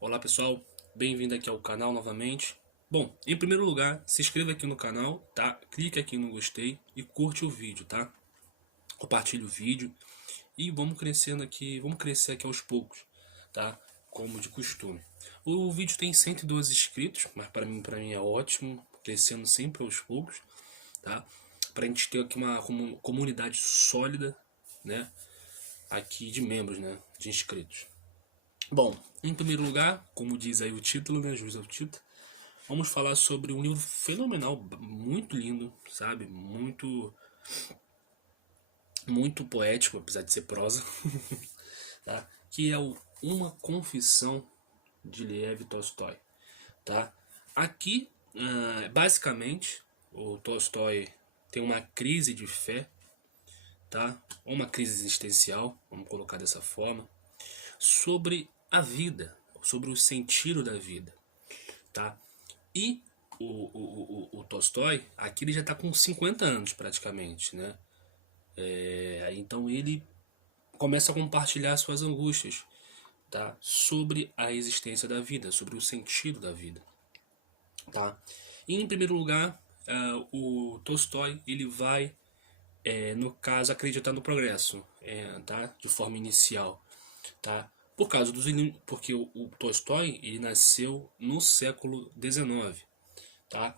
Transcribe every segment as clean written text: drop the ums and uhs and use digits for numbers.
Olá pessoal, bem-vindo aqui ao canal novamente. Bom, em primeiro lugar, se inscreva aqui no canal, tá? Clique aqui no gostei e curte o vídeo, tá? Compartilhe o vídeo e vamos crescer aqui aos poucos, tá? Como de costume. O vídeo tem 112 inscritos, mas para mim é ótimo, crescendo sempre aos poucos, tá? Pra gente ter aqui uma comunidade sólida, né? Aqui de membros, né? De inscritos. Bom, em primeiro lugar, como diz aí o título, né, jus ao título, vamos falar sobre um livro fenomenal, muito lindo, sabe? Muito poético, apesar de ser prosa, tá? Que é o Uma Confissão de Lev Tolstói, tá? Aqui, basicamente, o Tolstói tem uma crise de fé, tá? Uma crise existencial, vamos colocar dessa forma, sobre a vida, sobre o sentido da vida, tá? E o Tolstói, aqui ele já está com 50 anos praticamente, né? Então ele começa a compartilhar suas angústias, tá? Sobre a existência da vida, sobre o sentido da vida, tá? E em primeiro lugar, o Tolstói ele vai, no caso, acreditar no progresso, tá? De forma inicial, tá? Porque o Tolstói ele nasceu no século XIX, tá?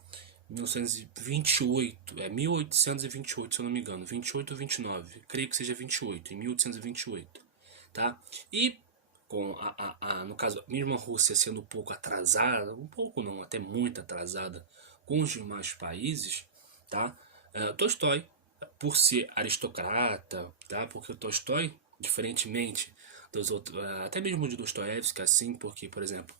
1928, 1828, se eu não me engano, 28 ou 29, creio que seja 28, em 1828, tá? E com no caso, mesmo a Rússia sendo um pouco atrasada, um pouco não, até muito atrasada com os demais países, tá? Tolstói, por ser aristocrata, tá? Porque o Tolstói, diferentemente dos outros, até mesmo de Dostoiévski, assim, porque, por exemplo,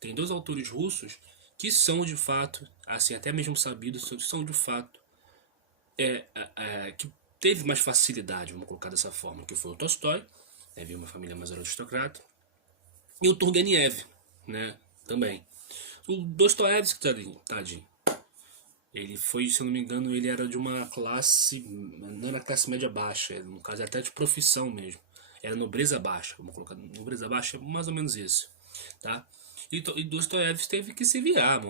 tem dois autores russos que são de fato, assim, até mesmo sabidos, são de fato que teve mais facilidade, vamos colocar dessa forma, que foi o Tolstói, né, veio uma família mais aristocrata, e o Turgenev, né, também. O Dostoiévski, tadinho, ele foi, se eu não me engano, ele era de uma classe, não era classe média baixa, no caso até de profissão mesmo. Era nobreza baixa, vamos colocar, nobreza baixa, mais ou menos isso, tá? E Dostoiévski teve que se virar,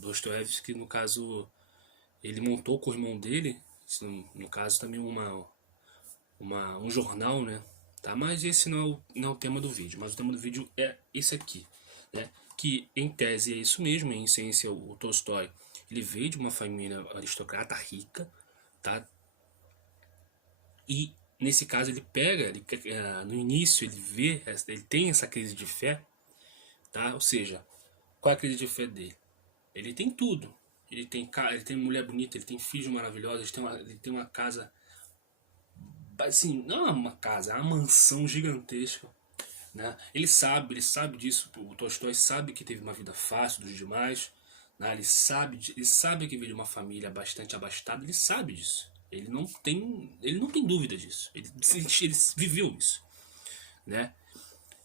Dostoiévski, no caso, ele montou com o irmão dele, no caso também um jornal, né? Tá? Mas esse não é o tema do vídeo, mas o tema do vídeo é esse aqui, né? Que em tese é isso mesmo, em essência o Tolstói ele veio de uma família aristocrata rica, tá? E nesse caso no início ele tem essa crise de fé, tá? Ou seja, qual é a crise de fé dele? Ele tem tudo. Ele tem mulher bonita, ele tem filhos maravilhosos, ele tem uma casa, assim, não é uma casa, é uma mansão gigantesca, né? Ele sabe disso. O Tolstói sabe que teve uma vida fácil dos demais, né? Ele sabe que veio de uma família bastante abastada, ele sabe disso. Ele não tem dúvida disso. Ele viveu isso, né?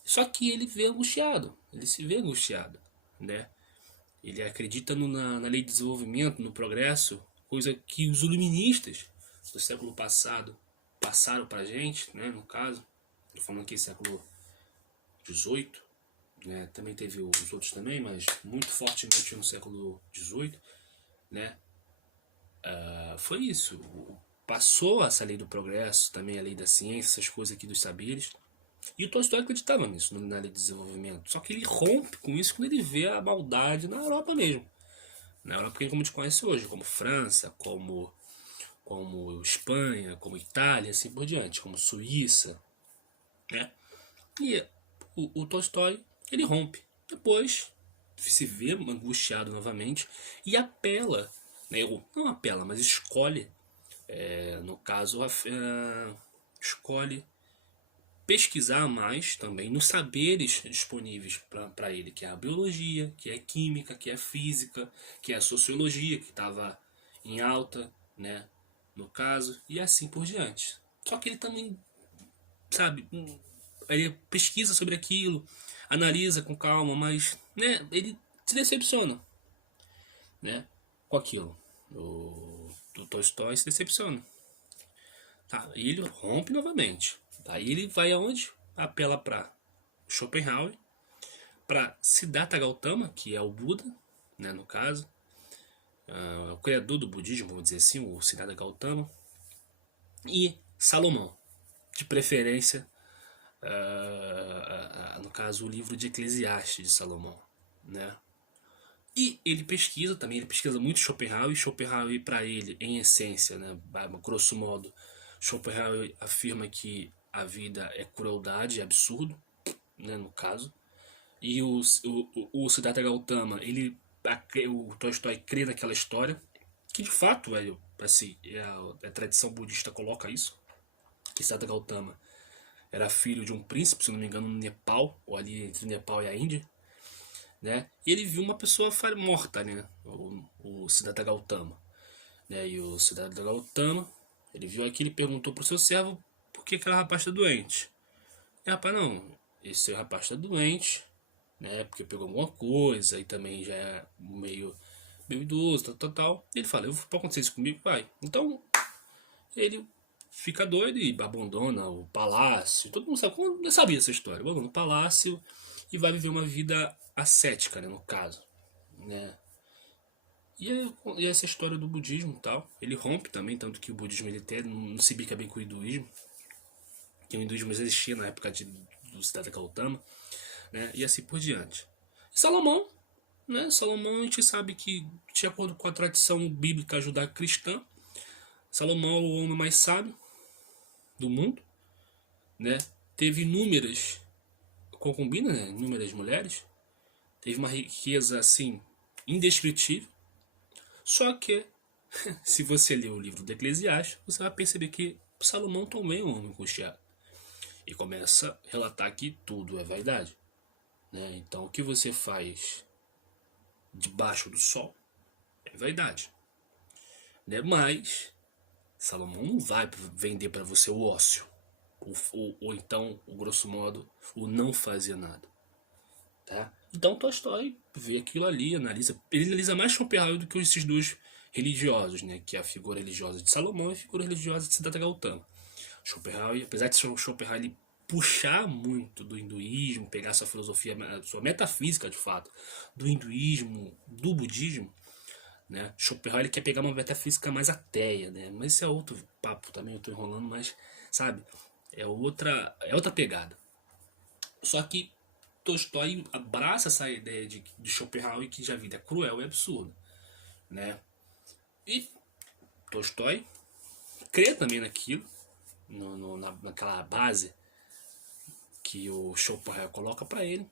Só que ele se vê angustiado, né? Ele acredita na lei de desenvolvimento, no progresso, coisa que os iluministas do século passado passaram pra gente, né? No caso, tô falando aqui século XVIII, né? Também teve os outros também, mas muito fortemente no século XVIII, né? Foi isso. Passou essa lei do progresso, também a lei da ciência, essas coisas aqui dos saberes. E o Tolstói acreditava nisso, na lei de desenvolvimento. Só que ele rompe com isso quando ele vê a maldade na Europa mesmo. Na Europa que como a gente conhece hoje, como França, como Espanha, como Itália, assim por diante, como Suíça, né? E o Tolstói, ele rompe. Depois se vê angustiado novamente e apela, né? Ou não apela, mas escolhe, no caso, escolhe pesquisar mais também nos saberes disponíveis para ele, que é a biologia, que é a química, que é a física, que é a sociologia, que estava em alta, né, no caso, e assim por diante. Só que ele também, sabe, ele pesquisa sobre aquilo, analisa com calma, mas, né, ele se decepciona, né, com aquilo. O Tolstói se decepciona. Tá? E ele rompe novamente. Daí ele vai aonde? Apela para Schopenhauer, para Siddhartha Gautama, que é o Buda, né, no caso, o criador do budismo, vamos dizer assim, o Siddhartha Gautama, e Salomão, de preferência, no caso, o livro de Eclesiastes de Salomão, né? E ele pesquisa também, ele pesquisa muito Schopenhauer, e Schopenhauer para ele, em essência, né, grosso modo, Schopenhauer afirma que a vida é crueldade, é absurdo, né, no caso. E o Siddhartha Gautama, o Tolstói crê naquela história, que de fato, velho, assim, a tradição budista coloca isso, que Siddhartha Gautama era filho de um príncipe, se não me engano, no Nepal, ou ali entre o Nepal e a Índia, né? E ele viu uma pessoa morta, né? O Siddhartha Gautama, né? E o Siddhartha Gautama, ele viu aquilo e perguntou pro seu servo por que aquele rapaz está doente. E rapaz, não, esse seu rapaz está doente, né? Porque pegou alguma coisa e também já é meio idoso, tal. E ele fala, pode acontecer isso comigo? Vai. Então, ele fica doido e abandona o palácio. Todo mundo sabia essa história. Abandona o palácio e vai viver uma vida ascética, né, no caso, né? E essa história do budismo e tal, ele rompe também, tanto que o budismo ele até não se bica bem com o hinduísmo, que o hinduísmo existia na época do Siddhartha Gautama, né? E assim por diante. E Salomão, né? Salomão a gente sabe que, de acordo com a tradição bíblica judaico-cristã, Salomão é o homem mais sábio do mundo, né? Teve inúmeras concubinas, né? Inúmeras mulheres, teve uma riqueza assim indescritível. Só que se você ler o livro do Eclesiastes, você vai perceber que Salomão também é um homem angustiado e começa a relatar que tudo é vaidade, né? Então o que você faz debaixo do sol é vaidade, né? Mas Salomão não vai vender para você o ócio, ou então, o grosso modo, o não fazer nada, tá? Então Tolstói vê aquilo ali, ele analisa mais Schopenhauer do que esses dois religiosos, né? Que é a figura religiosa de Salomão e a figura religiosa de Siddhartha Gautama. Schopenhauer, apesar de Schopenhauer ele puxar muito do hinduísmo, pegar sua filosofia, sua metafísica de fato, do hinduísmo, do budismo, né? Schopenhauer ele quer pegar uma metafísica mais ateia, né? Mas isso é outro papo também, eu tô enrolando, mas sabe, é outra pegada. Só que Tolstói abraça essa ideia de Schopenhauer que a vida é cruel e absurda, né? E Tolstói crê também naquilo, naquela base que o Schopenhauer coloca para ele.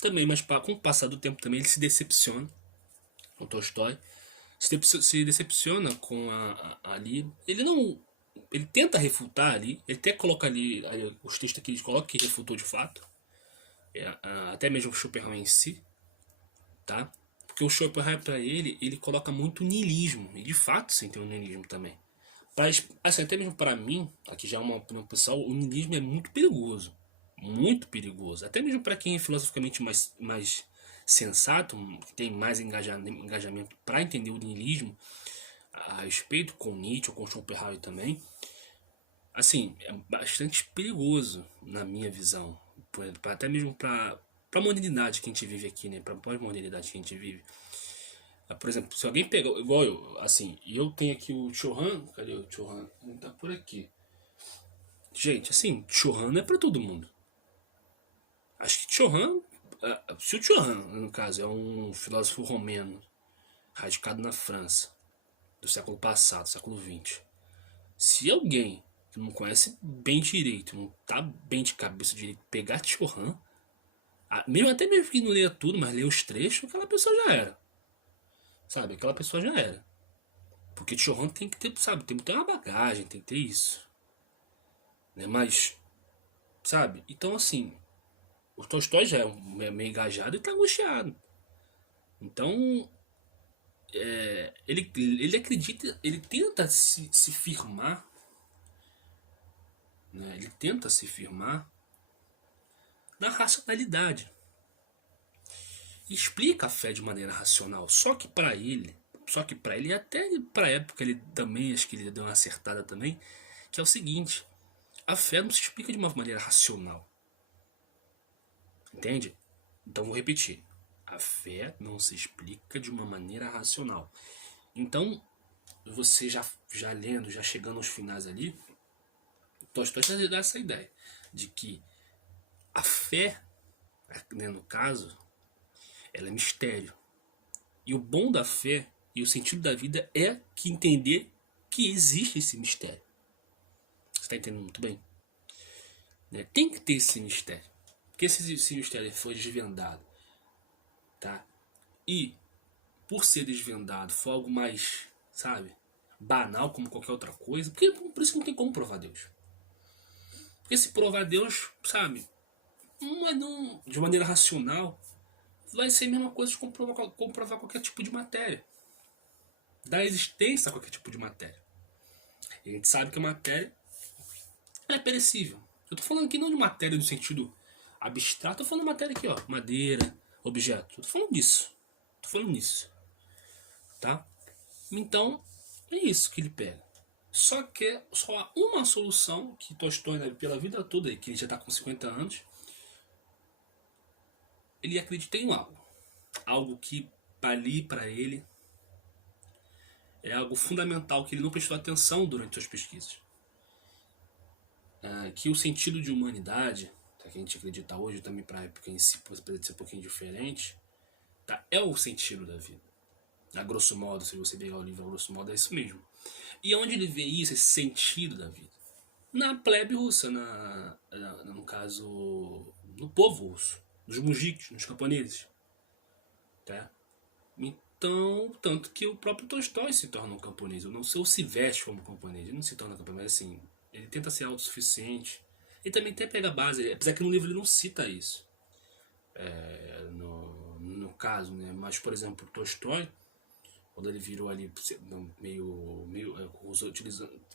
Também, mas com o passar do tempo também ele se decepciona com Tolstói, se decepciona com ali. Ele não, ele tenta refutar ali, ele até coloca ali os textos que ele coloca que refutou de fato, até mesmo o Schopenhauer em si, tá? Porque o Schopenhauer para ele coloca muito niilismo, e de fato sim tem um niilismo também. Mas, assim, até mesmo para mim, aqui já é uma opinião pessoal, o niilismo é muito perigoso. Muito perigoso. Até mesmo para quem é filosoficamente mais sensato, que tem mais engajamento para entender o niilismo a respeito, com Nietzsche ou com Schopenhauer também. Assim, é bastante perigoso, na minha visão. Até mesmo para a modernidade que a gente vive aqui, né? Para a pós-modernidade que a gente vive. Por exemplo, se alguém pegar, igual eu, assim, e eu tenho aqui o Chohan, cadê o Chohan? Ele tá por aqui. Gente, assim, Chohan não é pra todo mundo. Acho que Chohan, se o Chohan, no caso, é um filósofo romeno, radicado na França, do século passado, século XX. Se alguém que não conhece bem direito, não tá bem de cabeça direito, pegar Chohan, até mesmo que não leia tudo, mas leia os trechos, aquela pessoa já era. Sabe, aquela pessoa já era. Porque Chohan tem que ter, sabe, tem que ter uma bagagem, tem que ter isso. Né? Mas, sabe, então assim, o Tolstói já é meio engajado e tá angustiado. Então, ele acredita, ele tenta se firmar, né? Ele tenta se firmar na racionalidade. Explica a fé de maneira racional, só que para ele, e até para a época ele também, acho que ele deu uma acertada também, que é o seguinte, a fé não se explica de uma maneira racional. Entende? Então vou repetir. A fé não se explica de uma maneira racional. Então, você já lendo, já chegando aos finais ali, Tolstói já dá essa ideia de que a fé, né, no caso, ela é mistério. E o bom da fé e o sentido da vida é que entender que existe esse mistério. Você está entendendo muito bem? Né? Tem que ter esse mistério. Porque se esse mistério for desvendado, tá? E por ser desvendado for algo mais, sabe, banal como qualquer outra coisa, porque por isso que não tem como provar Deus. Porque se provar Deus, sabe, não, de maneira racional, vai ser a mesma coisa de comprovar qualquer tipo de matéria. Dar existência a qualquer tipo de matéria. E a gente sabe que a matéria é perecível. Eu tô falando aqui não de matéria no sentido abstrato, eu tô falando de matéria aqui, ó, madeira, objeto. Eu tô falando disso. Tô falando nisso. Tá? Então, é isso que ele pega. Só que só há uma solução que Tolstói, né, pela vida toda, que ele já está com 50 anos, ele acredita em algo. Algo que ali para ele é algo fundamental que ele não prestou atenção durante suas pesquisas. Que o sentido de humanidade, que a gente acredita hoje também para a época em si pode ser um pouquinho diferente, tá? É o sentido da vida. A grosso modo, se você pegar o livro a grosso modo, é isso mesmo. E onde ele vê isso, esse sentido da vida? Na plebe russa, no caso, no povo russo, nos mujiks, nos camponeses. Tá? Então, tanto que o próprio Tolstói se torna um camponês. Eu não sei se veste como camponês, ele não se torna camponês, mas assim, ele tenta ser autossuficiente. Ele também tem pega a base, apesar que no livro ele não cita isso. No caso, né? Mas, por exemplo, Tolstói, quando ele virou ali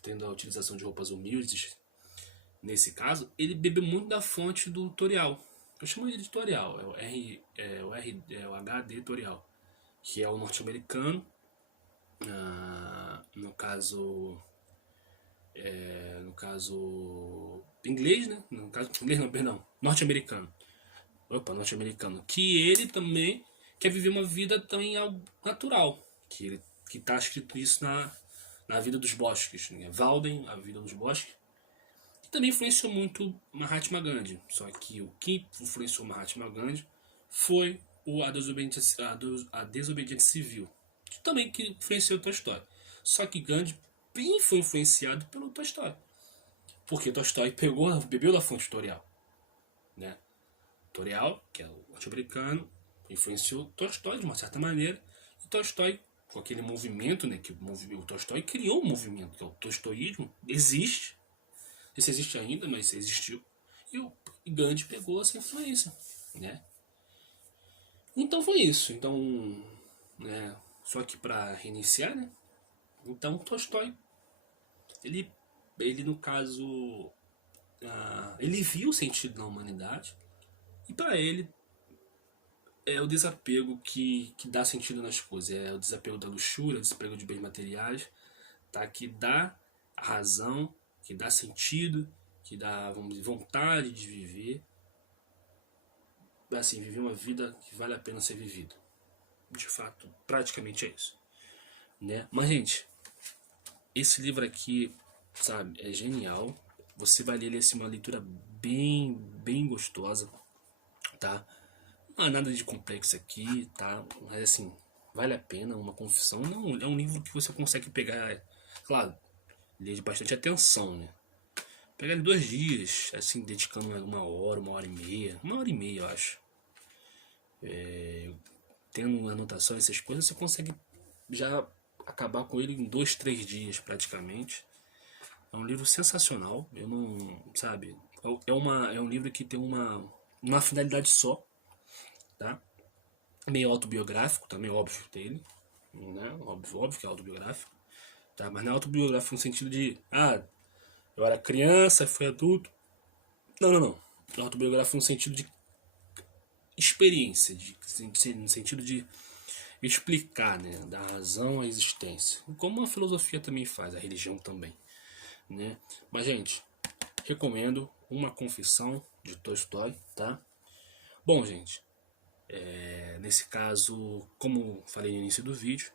tendo a utilização de roupas humildes, nesse caso, ele bebe muito da fonte do Torial. Eu chamo ele de Torial, é o HD Torial, que é o norte-americano, no caso inglês, né? No caso inglês não, perdão, norte-americano. Norte-americano, que ele também quer viver uma vida também algo natural, que está escrito isso na Vida dos Bosques, né? Walden, A Vida dos Bosques, que também influenciou muito Mahatma Gandhi. Só que o que influenciou Mahatma Gandhi foi a desobediência civil, que também que influenciou Tolstói. Só que Gandhi bem foi influenciado pelo Tolstói, porque Tolstói bebeu da fonte tutorial, né? Tutorial, que é o norte-americano, influenciou Tolstói de uma certa maneira, e Tolstói, com aquele movimento, né, que o Tolstói criou um movimento, que é o tolstoísmo, existe, não sei se existe ainda, mas existiu, e o Gandhi pegou essa influência, né? Então foi isso. Então, né, só que para reiniciar, né? Então Tolstói, ele no caso, ele viu o sentido da humanidade, e para ele é o desapego que dá sentido nas coisas. É o desapego da luxúria, o desapego de bens materiais, tá? Que dá a razão, que dá sentido, que dá, vamos dizer, vontade de viver. Assim, viver uma vida que vale a pena ser vivida. De fato, praticamente é isso. Né? Mas, gente, esse livro aqui, sabe, é genial. Você vai ler ele assim, uma leitura bem, bem gostosa, tá? Não há nada de complexo aqui, tá? Mas assim, vale a pena, uma confissão. Não, é um livro que você consegue pegar, claro, ler de bastante atenção, né? Pegar ele 2 dias, assim, dedicando uma hora e meia. 1 hora e meia, eu acho. Tendo anotação, essas coisas, você consegue já acabar com ele em 2, 3 dias, praticamente. É um livro sensacional. Eu não, sabe, é um livro que tem uma finalidade só, tá? Meio autobiográfico, também óbvio dele, né? Óbvio que é autobiográfico, tá? Mas não é autobiográfico no sentido de, eu era criança, fui adulto. Não, não, não. É autobiográfico no sentido de experiência, no sentido de explicar, né? Da razão à existência. Como a filosofia também faz, a religião também, né? Mas, gente, recomendo Uma Confissão de Tolstói, tá? Bom, gente, Nesse caso, como falei no início do vídeo,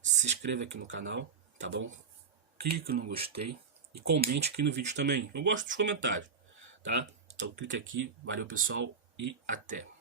se inscreva aqui no canal, tá bom? Clique no gostei e comente aqui no vídeo também. Eu gosto dos comentários, tá? Então clique aqui, valeu pessoal e até!